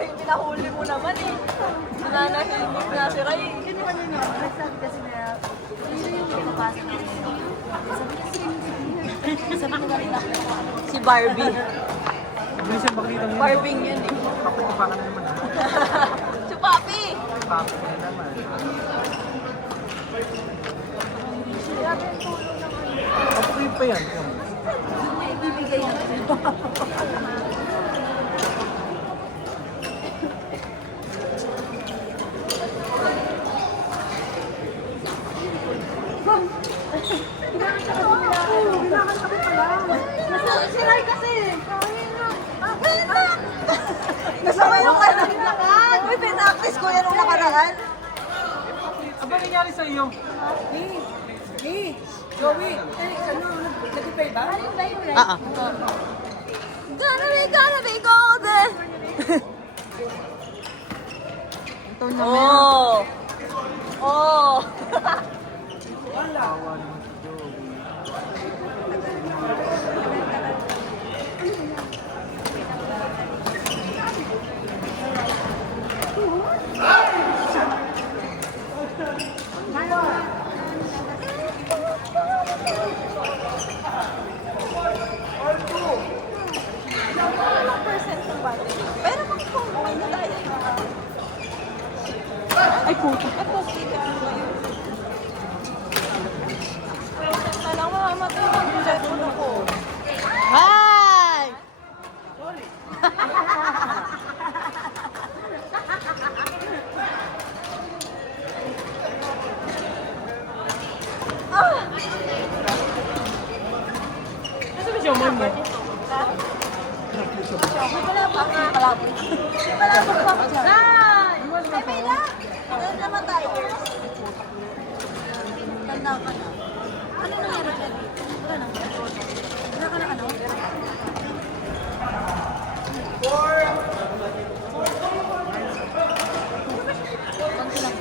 yung pinahuli mo naman eh. Nananahimik nga si Ray. Hindi naman yun, no? Nagsabi kasi na, sino yung pinapasa na yun? Sabi niya, sabi ko galing ako. Si Barbie. Bilisan makikita mo yun. Barbing yun eh. Papakupakan na naman. Si Papi! Papakupakan na naman. Grabe ang tulong naman. Papakuyin pa yan. May ibibigay na. Si Ray kasi! Gusto mo yung ano? Uy, pin-practice ko yan nung nakaraan. Ano ba nangyari sa iyo? Joey, ano, nag-play ba? Gonna be golden! Ito naman. Oh! Oh! Awa naman si Joey. Pero kung buhay na tayo. Ay, puto. Ito, sige. Alam mo, mamatay yung cellphone ako. Hi! Ano ba siya mo mo? Wala pa nga kalabot. Wala pa pa dyan. Ay, may lang. Doon naman tayo. Tanda ka na. Ano nangyari dyan? Wala na. Wala ka na ano? Konti lang.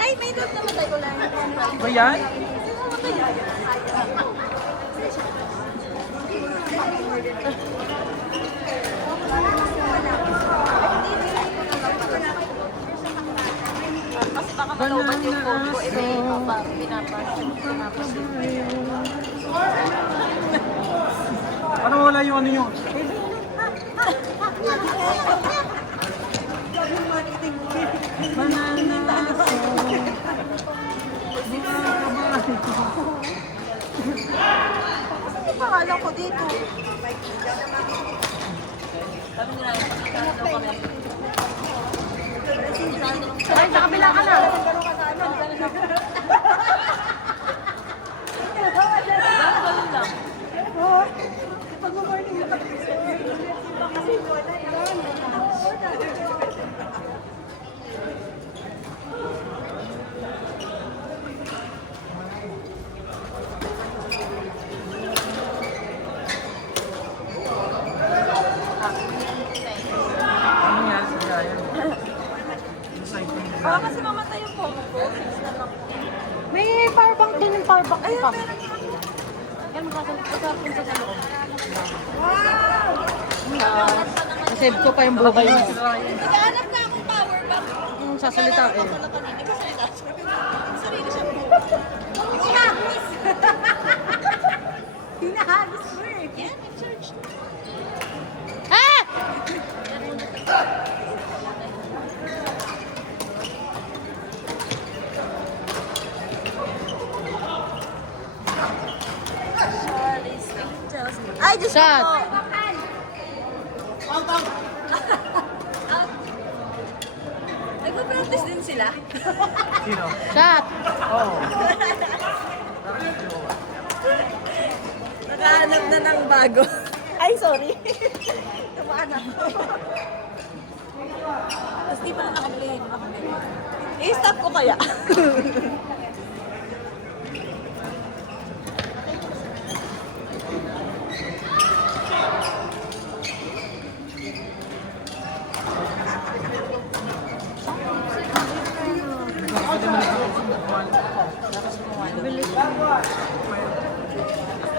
Ay, may doon naman tayo lang. Ba yan? Kasi baka malauban yung phone ko. Eh, may pinapas. Ano wala yung ano yung... Kasi may pangalan ko dito. Sabi nila, ano kami? Ay, sa kabila ka na. Ganun lang. Ano nangyari sa kaya? Yung side ko yung Baka kasi mamatay yung phone ko. Fix na lang. May power bank din yung power bank. Ayun, pa. meron nga. Yan, magkapunta sa loob. Nasave ko pa yung buhay mo. Naghahanap na akong power bank. Sasalita eh. Wala kanina. Ikaw salita. Sarili siya. Hinahagis! Hinahagis mo eh. Yan, nag-search. Ah! Ay, Diyos ko Shot. po. Nagpa-practice din sila. Sino? Shot. Oo. Nakahanap na ng bago. Ay, sorry. Tumaan ako. Tapos di pa na nakaplay. I-stop ko kaya.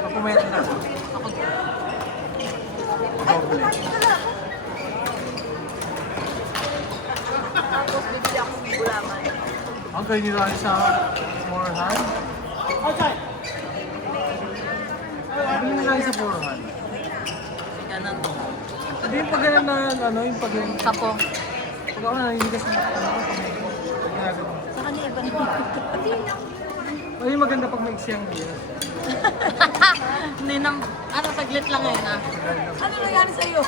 Papumayat na. Doble. Tapos bibili ako ng gulaman. Ang kayo nila sa Morahan? Hindi na kayo sa Morahan. Ganun. Hindi yung pag ganun na, ano, yung pag ganun. Kapo. Pag ako nangingigas na, ano, pag ginagawa. Sa kanya iba naman. O yung maganda pag may isiyang gear. Hindi nang, ano, saglit lang ngayon ah. Ano nangyari sa'yo?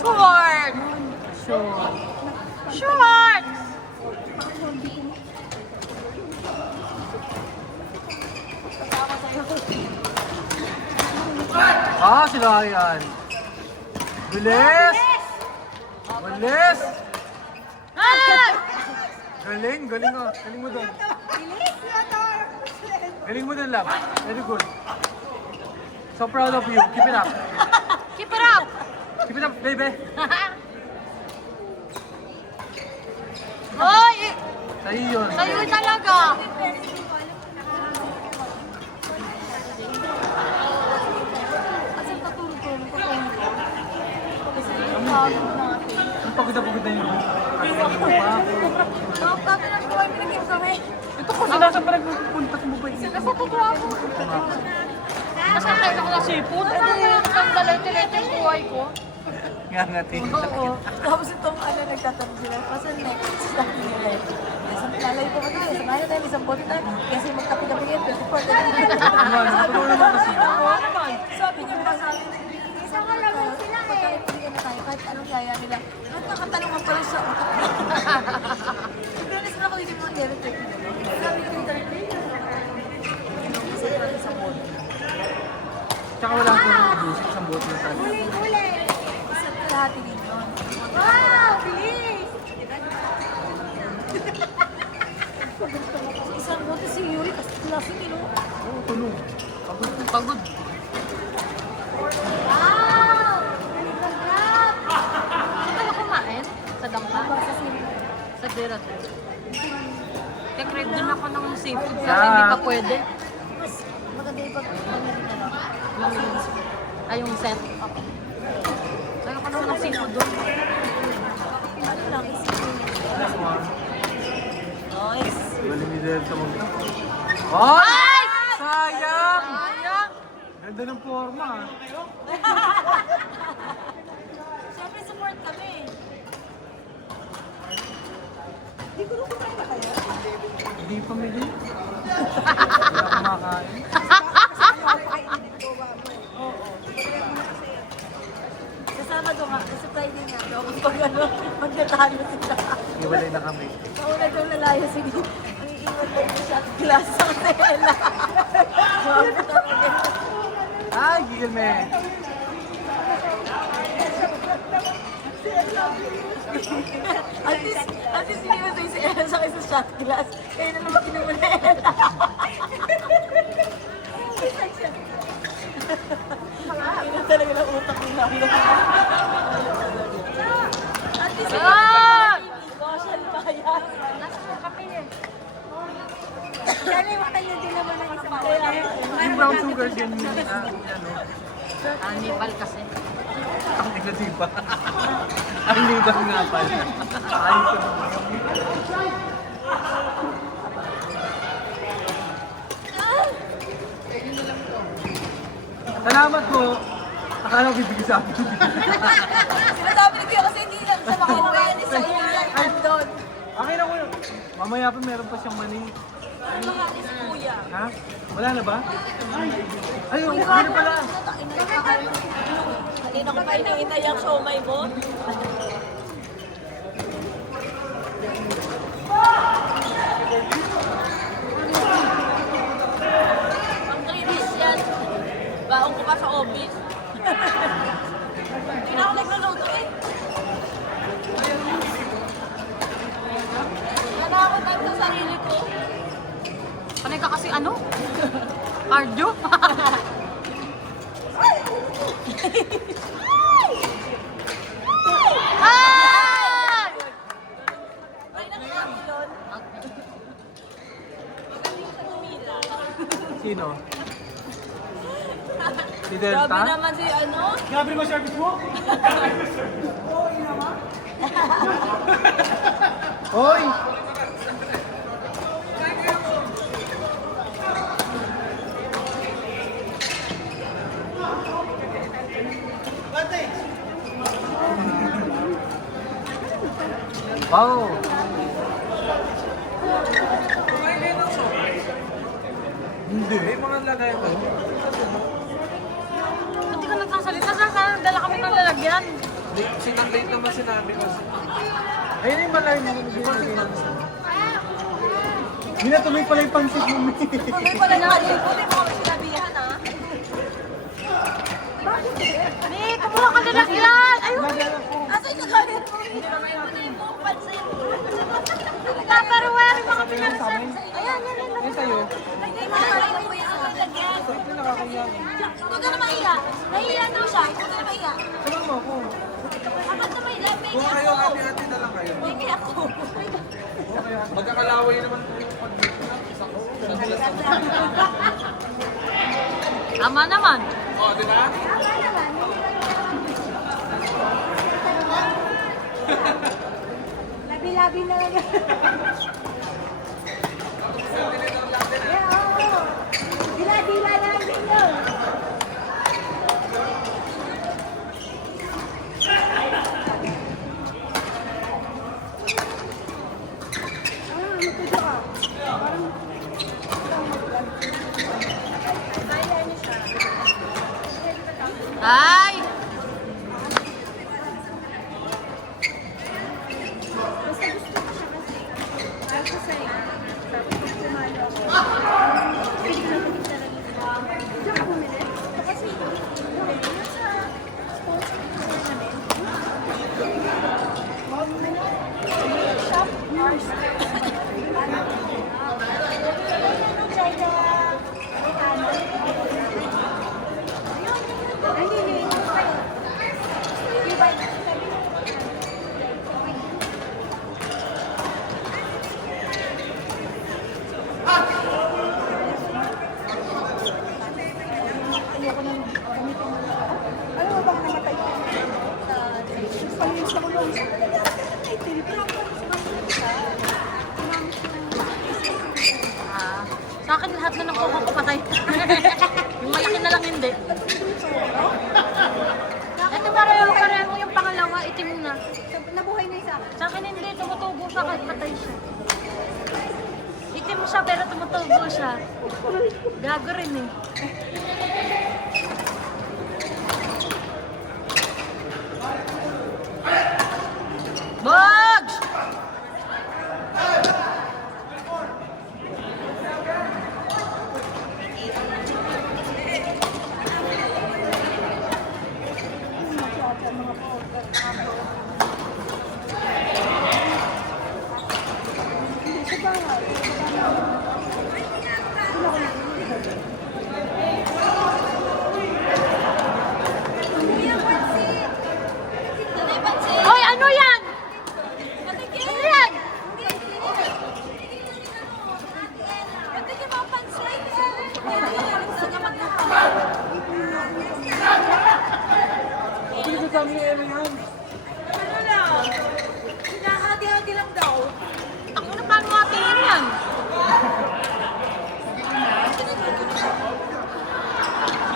Short! Sure. Short! Ah, sila yan. Bilis! Bilis! Ay! Galing, galing ah. Galing mo doon. Galing mo doon, Lab. Very good. So proud of you. Keep it up. Keep it up! Keep it up, baby. Hoy! Sa'yo yun. Sa'yo talaga! Kasi patulog ko, patulog ko. Kasi yung pagod natin. Ang pagod na yun. Ang dami ng buhay pinagim kami. Ito ko sila sa parang puntas mo ba yun? Sila sa tutrapo. Mas kakain ako ng seafood. Ang dalay-tilay yung buhay ko. Nga nga, tingin. Oo. Tapos itong ano, nagtatanong sila. Kasi next stop nila. Isang lalay ko ito. Isang ayaw tayo, isang bote tayo. Kasi magkapi-kapi yan. 24 tayo. Ano naman kasi? Sabi niya pa sa akin, isang halaga sila eh. Pagkaipiligan na tayo, kahit anong yaya nila. At nakatanungan pa rin siya. Siguranis na ako hindi mga director. Sabi ko yung director. Isang bote. Tsaka wala akong music sa boat na tayo. Isang kalahati din yun. Wow! Bilis! Isang bote si Yuri, kasi klaseng ino. Oo, tulog. Pagod. Wow! Saan kayo kumain? Sa Dangka? Sa Dirat. Kaya crave din ako ng seafood. Kasi hindi pa pwede. Mas maganda yung ay, yung set. Saan ako naman ng seafood doon? Ano lang, Last one. nice. Galing ni Del sa magta. Ay! Sayang! Sayang! Ganda ng forma. Siyempre support kami. Hindi pamili. Wala kumakain. Kasama ko nga, sa Friday nga, tapos pag ano, magtatalo sila. Iwalay na kami. Kauna daw nalayo sige, ang iiwan lang yung shot glass sa tela. Mabot ako din. Ay, gigil me. At least hindi mo si Ella sa isa shot glass. Kaya na naman kinuha na Ella. Ina talaga ng utak ni Lalo. At least social bias. Nasa kape eh. Kaya tayo din naman ng isang kaya. Yung brown sugar din yung ano. Anibal kasi. Ang ina diba? Ang libang nga pala. Ayos ko Salamat po. Akala ko bibigay sa akin. Sinasabi ni Kuya kasi hindi lang sa makakain sa inyo yan doon. Akin ako yun. Mamaya pa meron pa siyang mani. Ano nga ni si Kuya? Ha? Wala na ba? Ay, hindi na pala. Kanina ko pa hinihintay ang siomay mo. Ang trinis yan. Baong ko pa sa office. Hindi na ako nagluluto eh. Wala ako time sa sarili ko. Panay ka kasi ano? Cardio? Ah! Sino? Si Grabe Delta? naman si ano. Grabe mo service mo? Hoy! Wow! Hindi. May mga lagay ko. Hindi ka nagsasalita. Saan dala kami ng lalagyan? Late naman sinabi ko. Ayun yung malay mo. Hindi na tuloy pala yung pansit mo. May pala na. Buti mo kami sinabihan ha. Ni, kumuha ka na lalagyan. Ayun. Asan yung gamit mo? Tupperware, mga pinareserve. Ayan, yan. Ayun sa'yo. Huwag ka na mahiya. Nahiya daw siya. Huwag ka na mahiya. Sabi mo ako. Kapag na mahiya, may Kung kayo, hati-hati na lang kayo. may ako. Magkakalaway naman po yung Tama naman. Oh, di ba? Labi-labi na lang. Dila-dila na lang din yun. Ay! Sa akin lahat na ng kuha ko patay. Yung malaki na lang hindi. Ito pareho yung pangalawa, itim na. Nabuhay na isa. Sa akin hindi, tumutubo siya kahit patay siya. Itim siya pero tumutubo siya. Gago rin eh. Bugs! Hoy, ano yan? Ano yan? Hindi ko sabi ni Ero yan. Hinahati-hati lang daw. Ako na paano hatiin yan?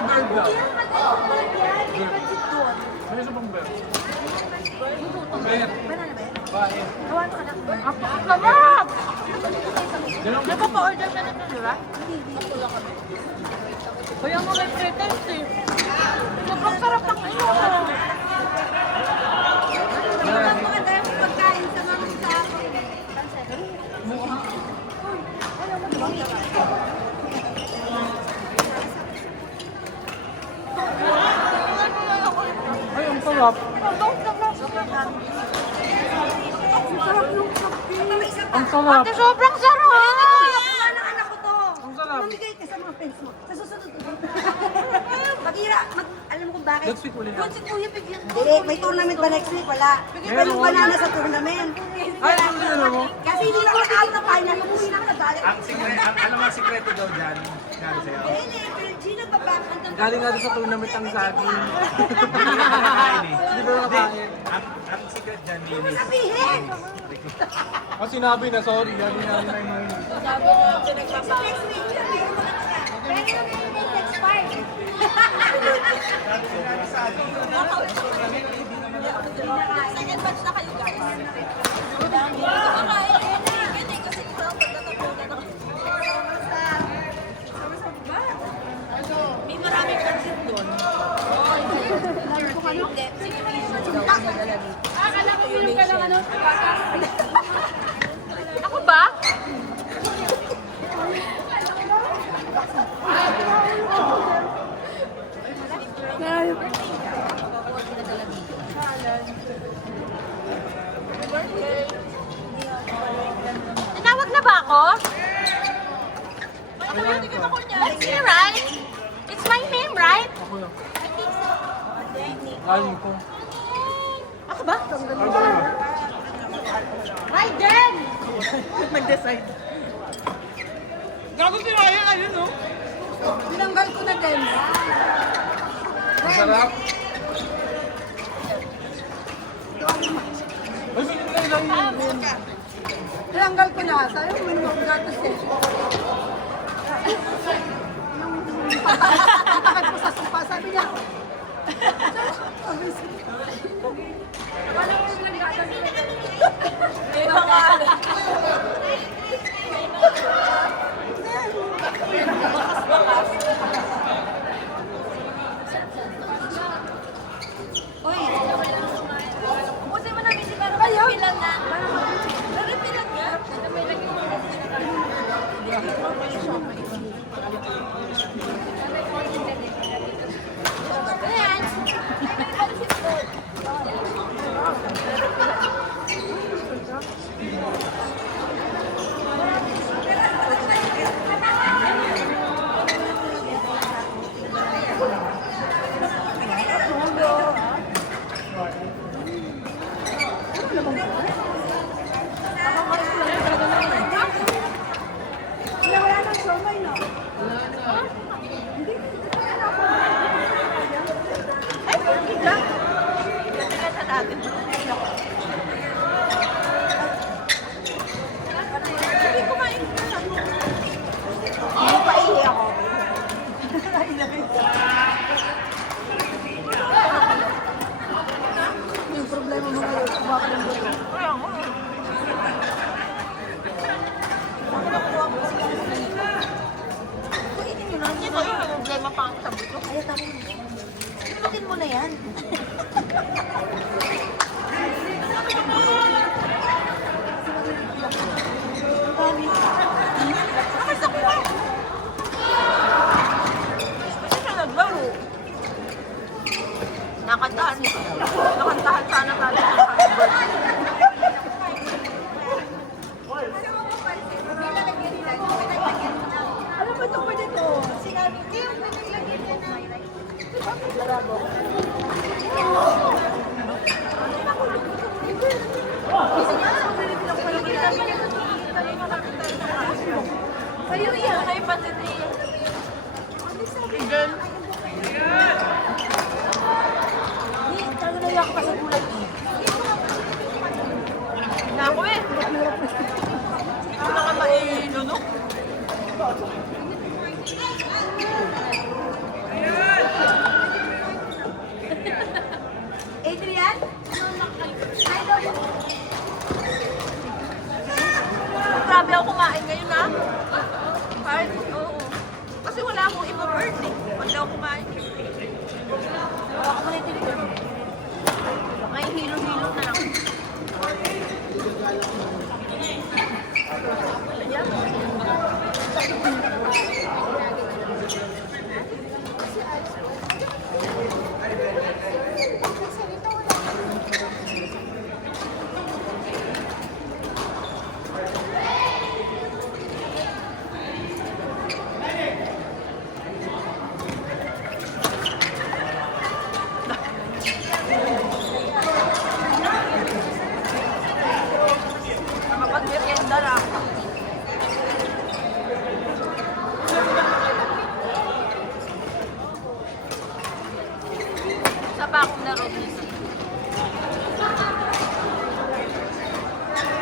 Bird lang. Yan, pansit doon. May isa pang bird. Bird. Banana ba yan? Bae. Gawa ka lang. Sarap! Ganun. Nagpapa-order ka na ito, di ba? Kaya mo may pre-taste eh. Sobrang sarap ng ano. Ang mga dahil pagkain sa mga sa akin. Ay, ang sarap. Ang sarap. Ate, sobrang sarap! Ano anak ko to? Ang sarap. Mamigay ka sa mga friends mo. Sa susunod. Mag-ira. Alam mo kung bakit? Next week ulit. Doon si Kuya bigyan ko. Hindi, may tournament ba next week? Wala. Bigyan yung banana sa tournament. Ay, ano mo? Kasi hindi ko out na final, umuwi na ka nagalit. Alam mo ang sikreto daw dyan? Galing sa'yo. Gina, babakant ng Galing nga doon sa tournament ang saging. Hindi ba nakain? Ang secret dyan, sabihin! Ah, sinabi na, sorry. Yan yung Next week siya, meron mo lang siya. Pero yung next part. Second batch na kayo guys. Hindi ko kakain yun eh. Kasi ito ang pagtatapunan ako. May maraming pansit doon. Hindi. Sige, akala ko yun ka lang ano. Ako ba? Tinawag na ba ako? That's me, right? It's my name, right? Galing ko. Ako ba? Raiden! Nag-decide. Gago si Ryan, ayun no? Tinanggal ko na din. Masarap. Ay, sinilay lang yun. Tinanggal ko na. Sabi mo yung gatos eh. Takot ko sa sopa. Sabi niya. May pangalan. Uy, ubusin mo namin si Pero pilan na. Pero pilan nga. Ayan. Wala nang somay, no? Ay, hindi ka. Gatigan na natin. Hindi kumain ka na. Hindi pa ihi ako. Yung problema mo ngayon, kumakas ng buto. Hindi ko yung problema pa ang sabi ko. Ayaw, tama mo. Pinutin mo na yan. Kasi siya naglaro. Nakantahan sana tayo ng Ano ba ito pwede to? Sinabi ko yung pinaglagyan niya na. Kayo yan. Kayo pati niya. Hindi, talaga naiyak ka sa gulay eh. Naku eh. Ito na ka mailunok. Adrian? Grabe ako kumain ngayon ha. Kahit, oo. Kasi wala akong iba birthday. Wala ako kumain. Ako muna yung telephone. May akong laro dito.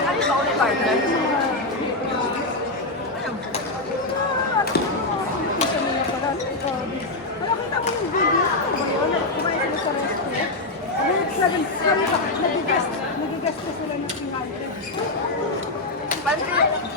Ano ba ulit partner?